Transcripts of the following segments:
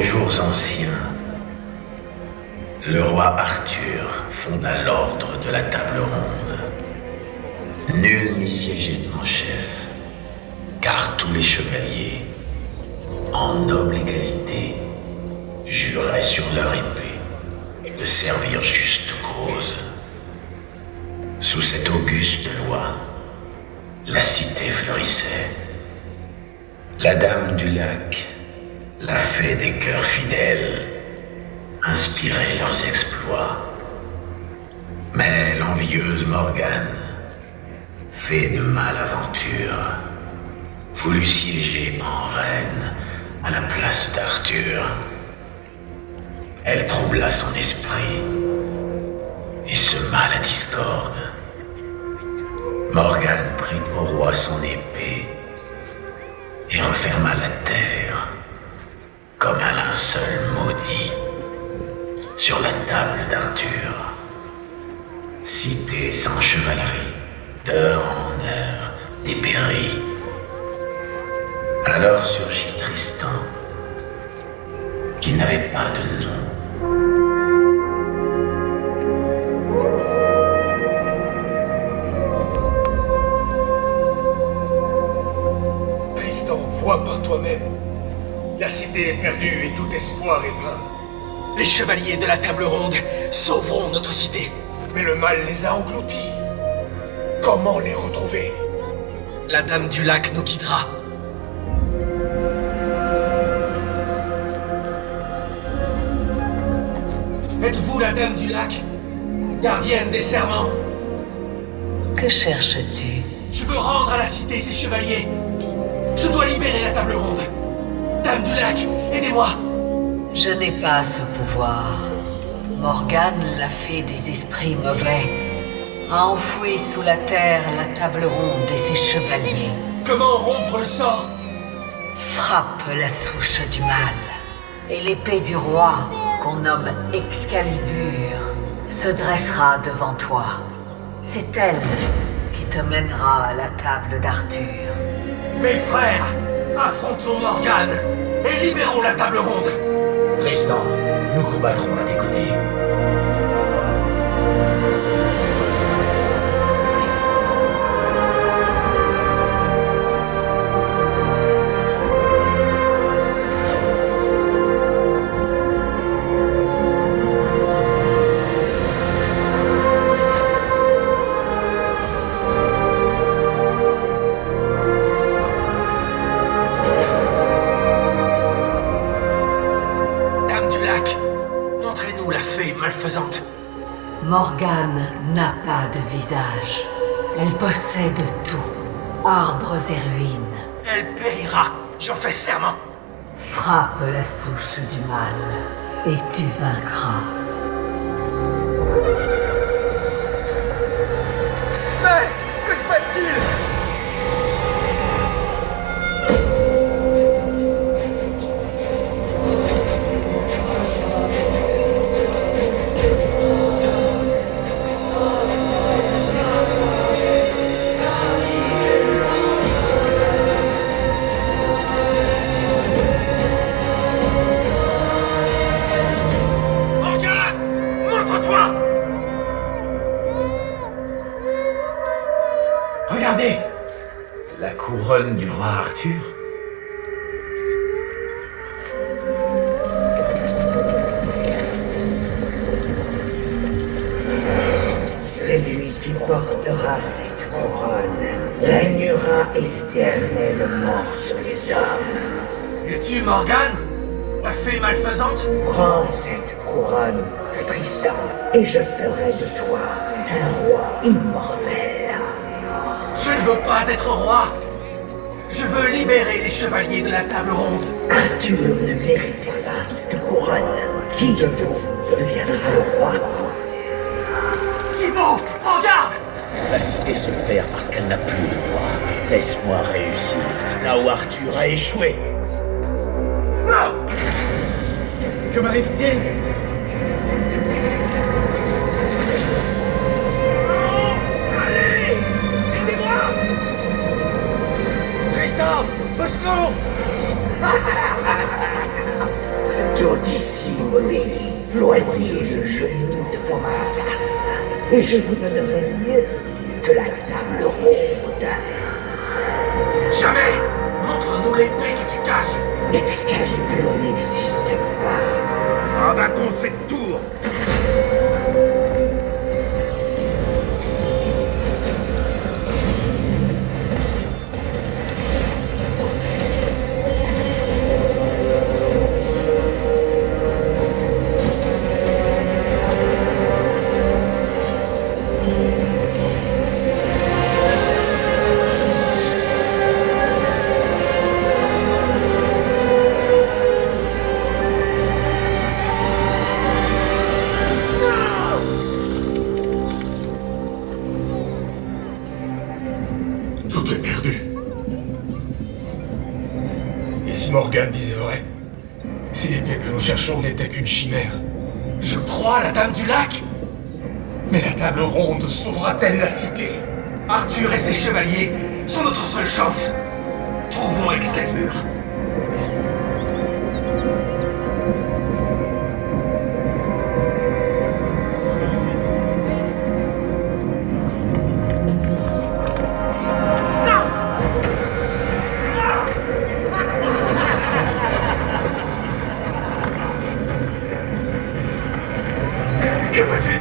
Aux jours anciens, le roi Arthur fonda l'ordre de la table ronde. Nul n'y siégeait en chef, car tous les chevaliers, en noble égalité, juraient sur leur épée de servir juste cause. Sous cette auguste loi, la cité fleurissait. La dame du lac, la fée des cœurs fidèles, inspirait leurs exploits. Mais l'envieuse Morgane, fée de malaventure, voulut siéger en reine à la place d'Arthur. Elle troubla son esprit et sema la discorde. Morgane prit au roi son épée et referma la terre comme un linceul maudit sur la table d'Arthur. Cité sans chevalerie, d'heure en heure dépérit. Alors surgit Tristan, qui n'avait pas de nom. Tristan, vois par toi-même. La cité est perdue et tout espoir est vain. Les chevaliers de la table ronde sauveront notre cité. Mais le mal les a engloutis. Comment les retrouver? La dame du lac nous guidera. Êtes-vous la dame du lac, gardienne des serments? Que cherches-tu? Je veux rendre à la cité ses chevaliers. Je dois libérer la table ronde. Dame du lac, aidez-moi. Je n'ai pas ce pouvoir. Morgane, la fée des esprits mauvais, a enfoui sous la terre la table ronde et ses chevaliers. Comment rompre le sort? Frappe la souche du mal, et l'épée du roi, qu'on nomme Excalibur, se dressera devant toi. C'est elle qui te mènera à la table d'Arthur. Mes frères, affrontons Morgane et libérons la table ronde. Tristan, nous combattrons à tes côtés. Montrez-nous la fée malfaisante. Morgane n'a pas de visage. Elle possède tout. Arbres et ruines. Elle périra, j'en fais serment. Frappe la souche du mal, et tu vaincras. Mais, que se passe-t-il? Regardez! La couronne du roi Arthur? C'est lui qui portera cette couronne, régnera éternellement sur les hommes. Es-tu Morgane, la fée malfaisante? Prends cette couronne, Tristan, et je ferai de toi un roi immortel. Je ne veux pas être roi. Je veux libérer les chevaliers de la table ronde. Arthur ne méritait pas cette couronne. Qui de vous deviendra le roi? Thibaut, en garde! La cité se perd parce qu'elle n'a plus de roi. Laisse-moi réussir là où Arthur a échoué. Non! Que m'arrive-t-il? Allez! Aidez-moi! Tristan! Au secours! Tout ici m'obéit. Ployez le genou devant ma face, et je vous donnerai mieux que la table ronde. Jamais! Montre-nous l'épée que tu caches! L'Excalibur n'existe pas. Abattons cette tour. Tout est perdu. Et si Morgane disait vrai, si l'épée que nous cherchons n'était qu'une chimère, Je crois à la Dame du Lac! mais la table ronde sauvera-t-elle la cité? Arthur et ses chevaliers sont notre seule chance. Trouvons Excalibur. Que veux-tu?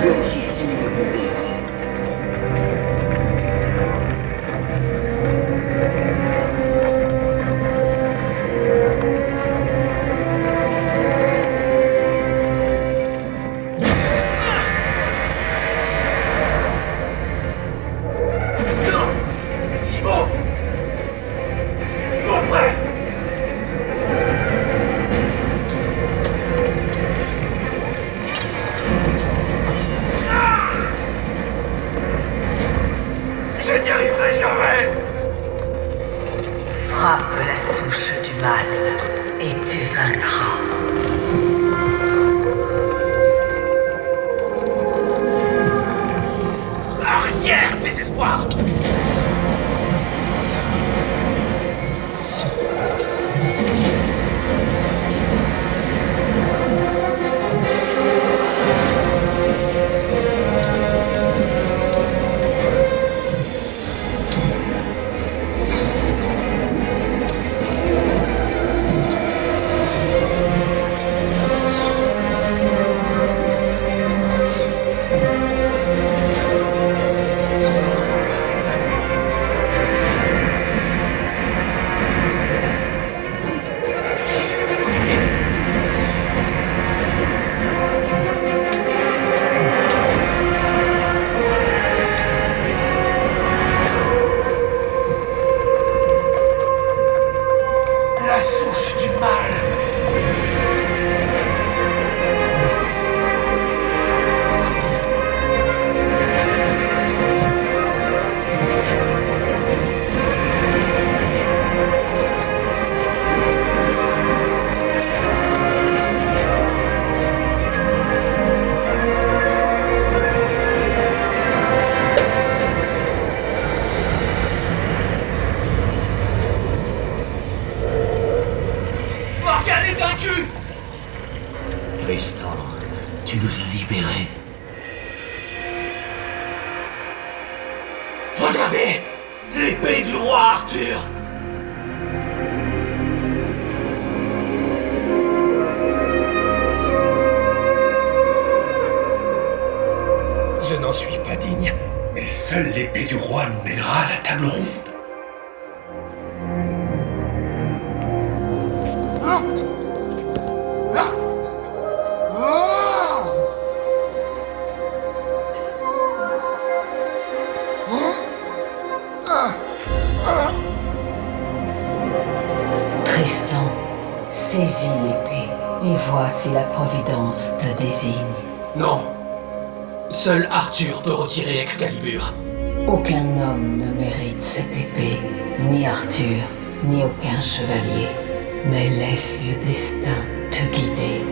Tout ici m'obéit. Non! Simon! Mon frère! Je n'y arriverai jamais! Frappe la souche du mal et tu vaincras. Arrière, désespoir! La souche du mal! Morgane est vaincue! Tristan, tu nous as libérés. Regardez! L'épée du roi Arthur! Je n'en suis pas digne, mais seule l'épée du roi nous mènera à la table ronde. Tristan, saisis l'épée et vois si la Providence te désigne. Non. Seul Arthur peut retirer Excalibur. Aucun homme ne mérite cette épée, ni Arthur, ni aucun chevalier. Mais laisse le destin te guider.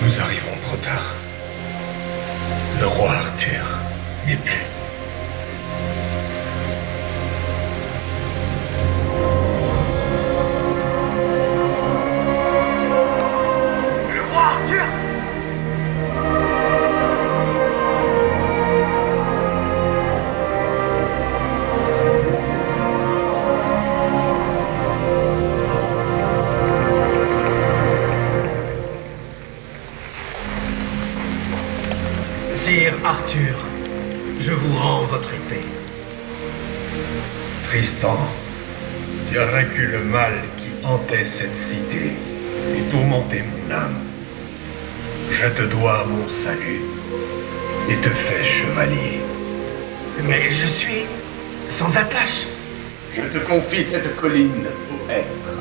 Nous arrivons trop tard. Le roi Arthur n'est plus. Le roi Arthur? Sire Arthur, je vous rends votre épée. Tristan, tu as vaincu le mal qui hantait cette cité et tourmenté mon âme. Je te dois mon salut et te fais chevalier. Mais je suis sans attache. Je te confie cette colline au être.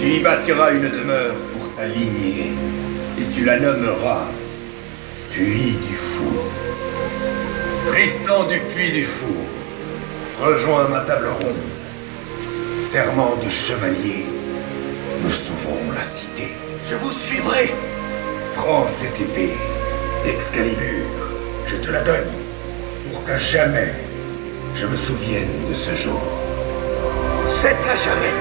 Tu y bâtiras une demeure pour ta lignée et tu la nommeras Puits du Four. Tristan du Puits du Four, rejoins ma table ronde. Serment de chevalier, nous sauverons la cité. Je vous suivrai. Prends cette épée, Excalibur, je te la donne, pour que jamais je me souvienne de ce jour. C'est à jamais.